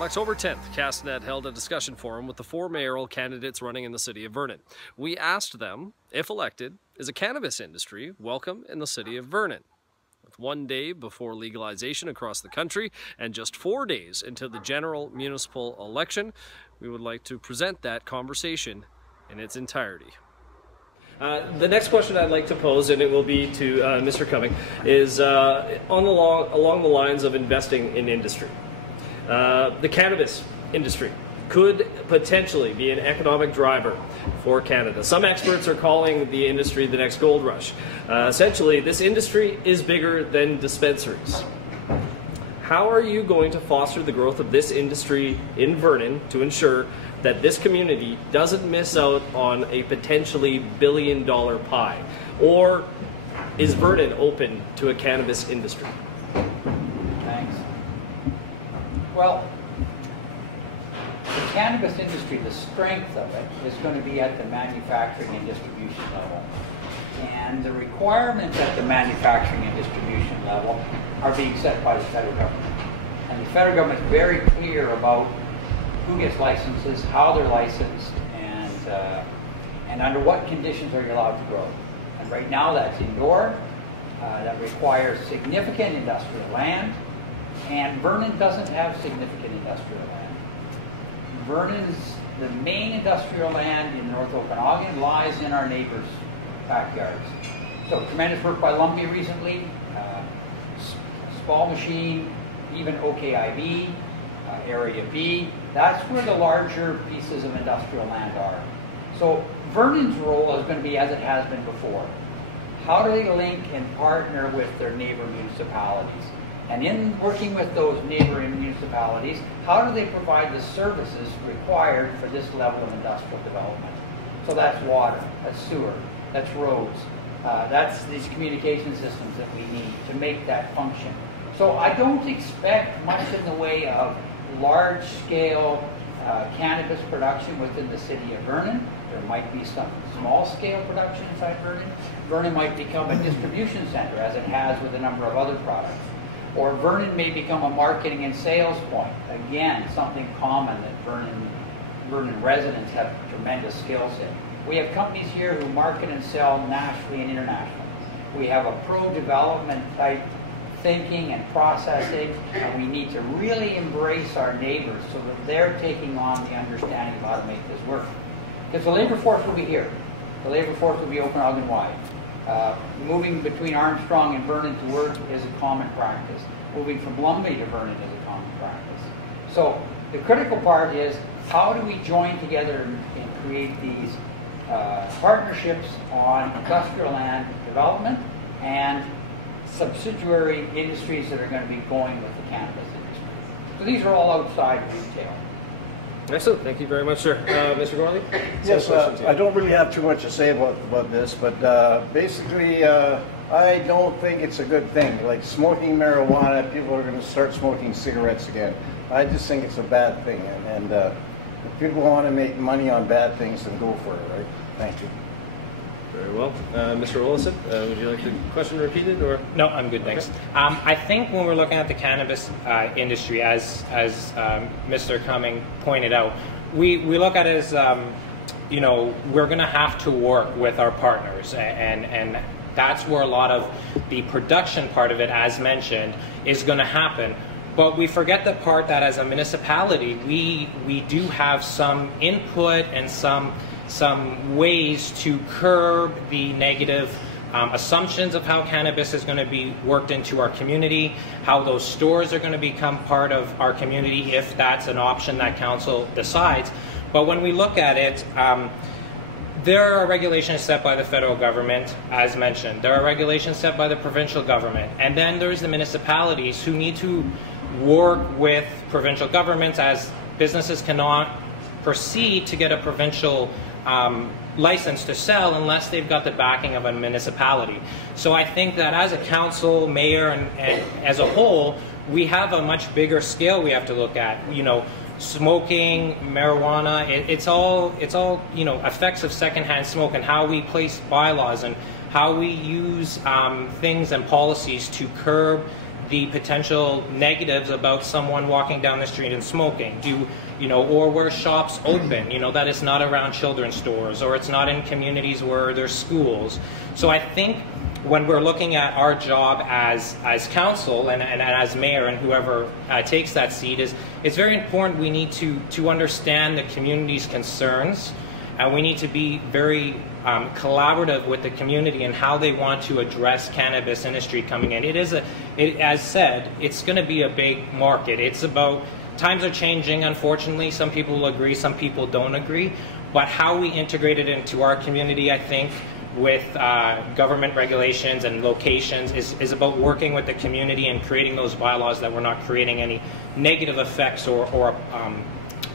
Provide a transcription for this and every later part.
On October 10th, Castanet held a discussion forum with the 4 mayoral candidates running in the city of Vernon. We asked them, if elected, is a cannabis industry welcome in the city of Vernon? With 1 day before legalization across the country and just 4 days until the general municipal election, we would like to present that conversation in its entirety. The next question I'd like to pose, and it will be to Mr. Cumming, is along the lines of investing in industry. The cannabis industry could potentially be an economic driver for Canada. Some experts are calling the industry the next gold rush. Essentially, this industry is bigger than dispensaries. How are you going to foster the growth of this industry in Vernon to ensure that this community doesn't miss out on a potentially billion-dollar pie? Or is Vernon open to a cannabis industry? Thanks. Well, the cannabis industry, the strength of it is going to be at the manufacturing and distribution level. And the requirements at the manufacturing and distribution level are being set by the federal government. And the federal government is very clear about who gets licenses, how they're licensed, and under what conditions are you allowed to grow. And right now that's indoor. That requires significant industrial land. And Vernon doesn't have significant industrial land. Vernon's, the main industrial land in North Okanagan lies in our neighbors' backyards. So tremendous work by Lumpy recently, Small Machine, even OKIB, Area B. That's where the larger pieces of industrial land are. So Vernon's role is going to be as it has been before. How do they link and partner with their neighbor municipalities? And in working with those neighboring municipalities, how do they provide the services required for this level of industrial development? So that's water, that's sewer, that's roads, that's these communication systems that we need to make that function. So I don't expect much in the way of large-scale cannabis production within the city of Vernon. There might be some small-scale production inside Vernon. Vernon might become a distribution center, as it has with a number of other products. Or Vernon may become a marketing and sales point. Again, something common that Vernon residents have tremendous skills in. We have companies here who market and sell nationally and internationally. We have a pro-development type thinking and processing, and we need to really embrace our neighbors so that they're taking on the understanding of how to make this work. Because the labor force will be here. The labor force will be Okanagan-wide. Moving between Armstrong and Vernon to work is a common practice. Moving from Lumley to Vernon is a common practice. So the critical part is how do we join together and create these partnerships on industrial land development and subsidiary industries that are going to be going with the cannabis industry. So these are all outside retail. Excellent. Thank you very much, sir. Mr. Gorley? Yes, I don't really have too much to say about this, but basically I don't think it's a good thing. Like smoking marijuana, people are going to start smoking cigarettes again. I just think it's a bad thing, and if people want to make money on bad things, then go for it, right? Thank you. Very well. Mr. Olison, would you like the question repeated? Or? No, I'm good, thanks. Okay. I think when we're looking at the cannabis industry, as Mr. Cumming pointed out, we look at it as, you know, we're going to have to work with our partners, and that's where a lot of the production part of it, as mentioned, is going to happen. But we forget the part that as a municipality, we do have some input and some ways to curb the negative assumptions of how cannabis is going to be worked into our community, how those stores are going to become part of our community if that's an option that council decides. But when we look at it, there are regulations set by the federal government, as mentioned. There are regulations set by the provincial government. And then there's the municipalities who need to work with provincial governments, as businesses cannot proceed to get a provincial license to sell unless they've got the backing of a municipality. So I think that as a council, mayor, and as a whole, we have a much bigger scale we have to look at. You know, smoking, marijuana, it's all you know, effects of secondhand smoke, and how we place bylaws and how we use things and policies to curb the potential negatives about someone walking down the street and smoking? Or where shops open, that it's not around children's stores, or it's not in communities where there's schools. So I think when we're looking at our job as council and as mayor and whoever takes that seat, it's very important we need to understand the community's concerns, and we need to be very collaborative with the community and how they want to address cannabis industry coming in. As said, it's going to be a big market. It's about, times are changing, unfortunately. Some people will agree, some people don't agree. But how we integrate it into our community, I think, with government regulations and locations is about working with the community and creating those bylaws that we're not creating any negative effects or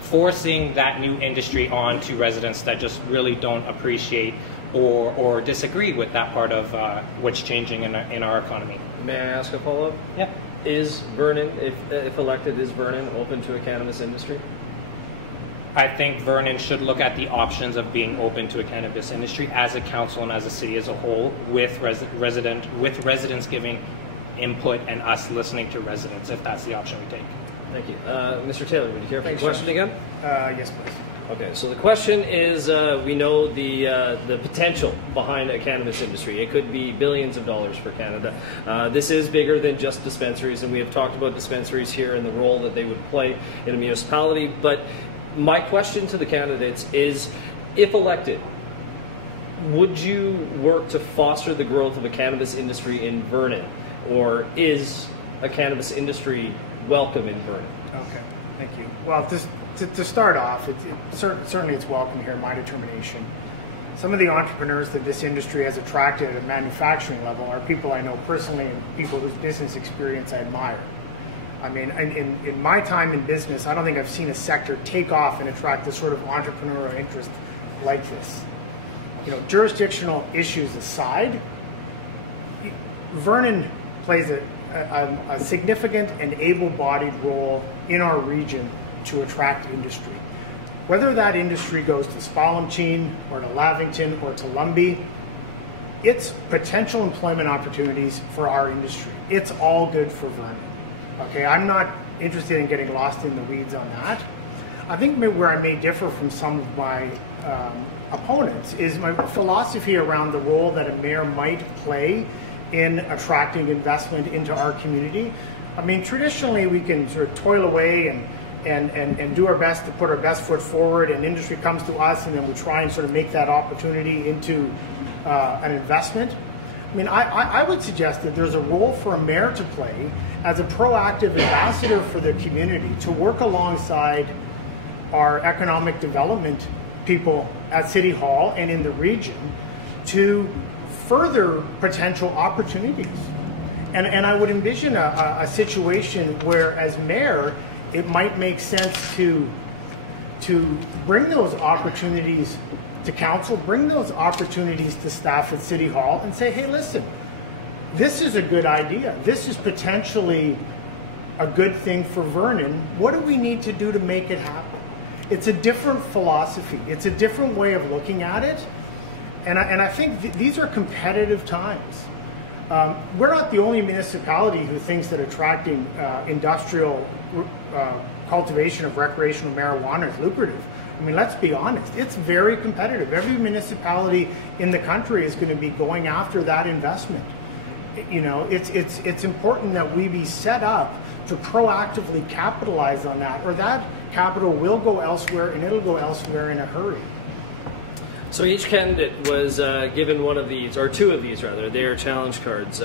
forcing that new industry on to residents that just really don't appreciate or disagree with that part of what's changing in our economy. May I ask a follow-up? Yeah. Is Vernon, if elected, is Vernon open to a cannabis industry? I think Vernon should look at the options of being open to a cannabis industry as a council and as a city as a whole, with residents giving input and us listening to residents, if that's the option we take. Thank you. Mr. Taylor, would you care for the question again? Yes, please. Okay, so the question is, we know the potential behind a cannabis industry. It could be billions of dollars for Canada. This is bigger than just dispensaries, and we have talked about dispensaries here and the role that they would play in a municipality. But my question to the candidates is, if elected, would you work to foster the growth of a cannabis industry in Vernon? Or is a cannabis industry welcome in Vernon? Okay, thank you. Well, to start off, certainly it's welcome here, my determination. Some of the entrepreneurs that this industry has attracted at a manufacturing level are people I know personally and people whose business experience I admire. I mean, in my time in business, I don't think I've seen a sector take off and attract the sort of entrepreneurial interest like this. Jurisdictional issues aside, Vernon plays a significant and able-bodied role in our region to attract industry. Whether that industry goes to Spalumcheen or to Lavington or to Lumbee, it's potential employment opportunities for our industry. It's all good for Vernon. Okay, I'm not interested in getting lost in the weeds on that. I think where I may differ from some of my opponents is my philosophy around the role that a mayor might play in attracting investment into our community. I mean, traditionally we can sort of toil away and do our best to put our best foot forward, and industry comes to us and then we try and sort of make that opportunity into an investment. I mean, I would suggest that there's a role for a mayor to play as a proactive ambassador for the community to work alongside our economic development people at City Hall and in the region to further potential opportunities. And I would envision a situation where, as mayor, it might make sense to bring those opportunities to council, bring those opportunities to staff at City Hall and say, hey, listen, this is a good idea. This is potentially a good thing for Vernon. What do we need to do to make it happen? It's a different philosophy. It's a different way of looking at it. And I think these are competitive times. We're not the only municipality who thinks that attracting industrial cultivation of recreational marijuana is lucrative. I mean, let's be honest, it's very competitive. Every municipality in the country is going to be going after that investment. It's important that we be set up to proactively capitalize on that, or that capital will go elsewhere, and it'll go elsewhere in a hurry. So each candidate was given one of these, or two of these rather. They are challenge cards.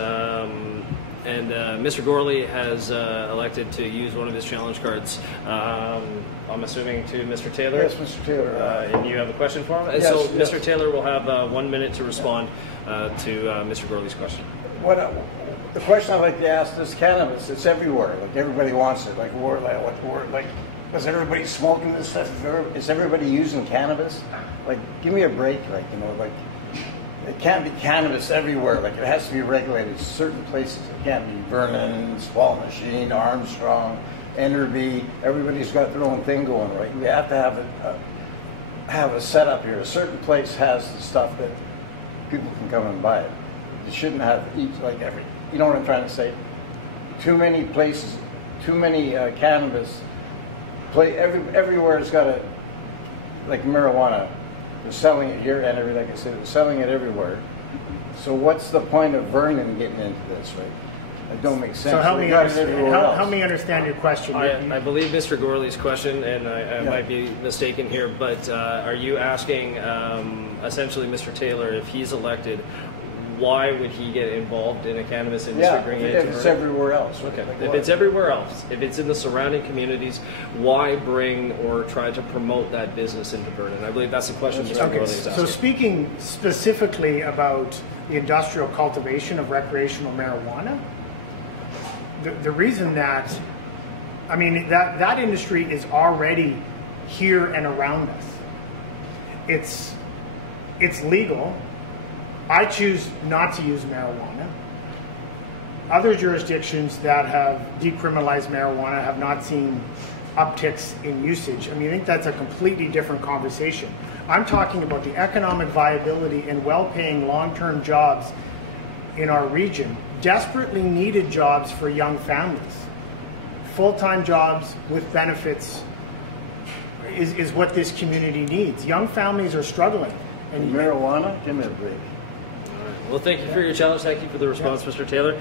And Mr. Gorley has elected to use one of his challenge cards. I'm assuming to Mr. Taylor? Yes, Mr. Taylor. And you have a question for him? Yes, so yes. Mr. Taylor will have 1 minute to respond to Mr. Gorley's question. The question I'd like to ask is cannabis. It's everywhere. Like, everybody wants it. Is everybody smoking this stuff? Is everybody using cannabis? Like, give me a break. It can't be cannabis everywhere. Like, it has to be regulated. Certain places. It can't be Vernon, Spalumcheen, Armstrong, Enderby. Everybody's got their own thing going, right? We have to have a setup here. A certain place has the stuff that people can come and buy it. You shouldn't have each, you know what I'm trying to say? too many places, too many cannabis. Everywhere's got a, like marijuana. They're selling it here and like I said, they're selling it everywhere. So what's the point of Vernon getting into this, right? It don't make sense. So help me understand your question. I believe Mr. Gorley's question, and I might be mistaken here, but are you asking essentially Mr. Taylor, if he's elected, why would he get involved in a cannabis industry? Bringing it if to it's Vernon? everywhere else. Okay, Like if what? it's everywhere else, if it's in the surrounding communities, why bring or try to promote that business into Vernon? I believe that's the question Mr. Gorley is asking. So speaking specifically about the industrial cultivation of recreational marijuana, the reason that, I mean, that industry is already here and around us. It's legal. I choose not to use marijuana. Other jurisdictions that have decriminalized marijuana have not seen upticks in usage. I mean, I think that's a completely different conversation. I'm talking about the economic viability and well-paying long-term jobs in our region, desperately needed jobs for young families. Full-time jobs with benefits is what this community needs. Young families are struggling. And marijuana? Give me a break. Well, thank you for your challenge. Thank you for the response, Mr. Taylor.